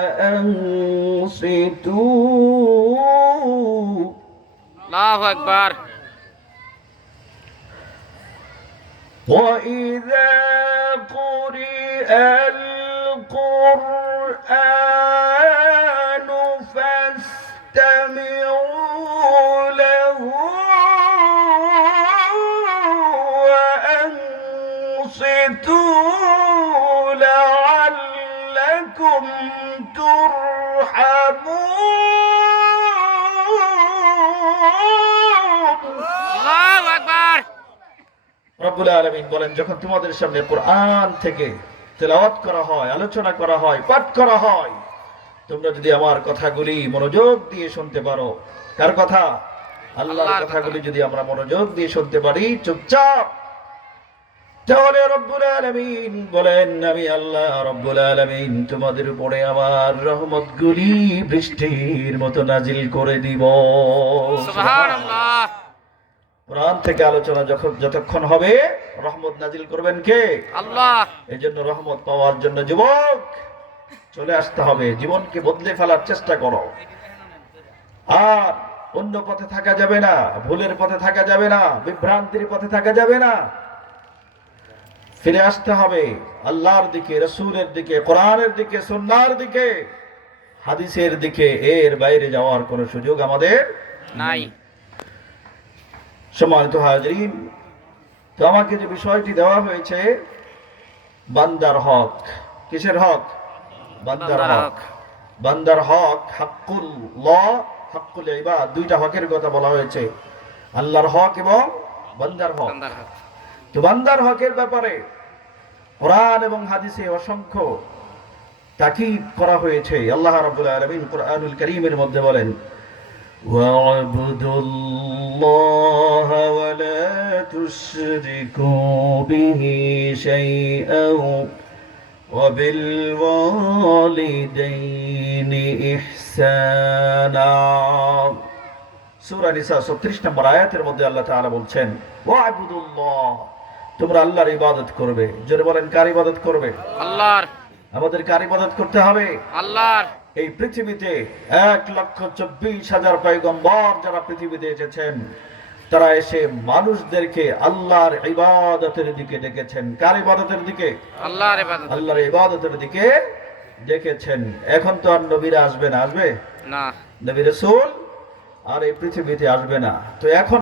وأنصتوا الله أكبر. وإذا قرئ القرآن فاستمعوا له وأنصتوا لعلكم ترحمون. الله أكبر. রব্বুল আলামিন বলেন, যখন তোমাদের সামনে কোরআন থেকে তেলাওয়াত করা হয়, আলোচনা করা হয়, পাঠ করা হয়, তোমরা যদি আমার কথাগুলি মনোযোগ দিয়ে শুনতে পারো। কার কথা? আল্লাহর কথাগুলি যদি আমরা মনোযোগ দিয়ে শুনতে পারি, চুপচাপ, তাহলে রব্বুল আলামিন বলেন, আমি আল্লাহ রব্বুল আলামিন তোমাদের উপরে আমার রহমতগুলি বৃষ্টির মতো নাজিল করে দিব। সুবহানাল্লাহ। কোরআন থেকে আলোচনা যতক্ষণ হবে, রহমত নাজিল করবেন কে? আল্লাহ। এই জন্য রহমত পাওয়ার জন্য যুবক চলে আসতে হবে, জীবনকে বদলে ফেলার চেষ্টা করো। আর অন্য পথে থাকা যাবে না, ভুলের পথে থাকা যাবে না, বিভ্রান্তির পথে থাকা যাবে না। ফিরে আসতে হবে আল্লাহর দিকে, রাসূলের দিকে, কোরআনের দিকে, সুন্নাহর দিকে, হাদিসের দিকে। এর বাইরে যাওয়ার কোনো সুযোগ আমাদের নাই। সম্মানিত হাজরিন, তো আমাকে যে বিষয়টি দেওয়া হয়েছে, বান্দার হক। কিসের হক? বান্দার হক। বান্দার হক, হাক্কুল্লাহ, হাক্কুল ইবাদ, দুইটা হকের কথা বলা হয়েছে, আল্লাহর হক এবং বান্দার হক। তো বান্দার হকের ব্যাপারে কোরআন এবং হাদিসে অসংখ্য তাকিদ করা হয়েছে। আল্লাহ রাব্বুল আলামিন কোরআনুল কারীমের মধ্যে বলেন, وَاعْبُدُوا اللَّهَ وَلَا تُشْرِكُوا بِهِ شَيْئًا وَبِالْوَالِدَيْنِ إِحْسَانًا। সূরা নিসা ৩৬ নম্বর আয়াতের মধ্যে আল্লাহ তাআলা বলছেন, ওয়া'বুদুল্লাহ, তোমরা আল্লাহর ইবাদত করবে। জোরে বলেন, কার ইবাদত করবে? আল্লাহর। আমাদের কার ইবাদত করতে হবে? আল্লাহর। এই পৃথিবীতে ১,২৪,০০০ পয়গম্বর যারা পৃথিবীতে এসেছেন, তারা এসে মানুষদেরকে আল্লাহর ইবাদতের দিকে ডেকেছেন। কার ইবাদতের দিকে? আল্লাহর ইবাদত। আল্লাহর ইবাদতের দিকে ডেকেছেন। এখন তো আর নবীরা আসবে না, আসবে না, নবী রাসূল আর এই পৃথিবীতে আসবে না। তো এখন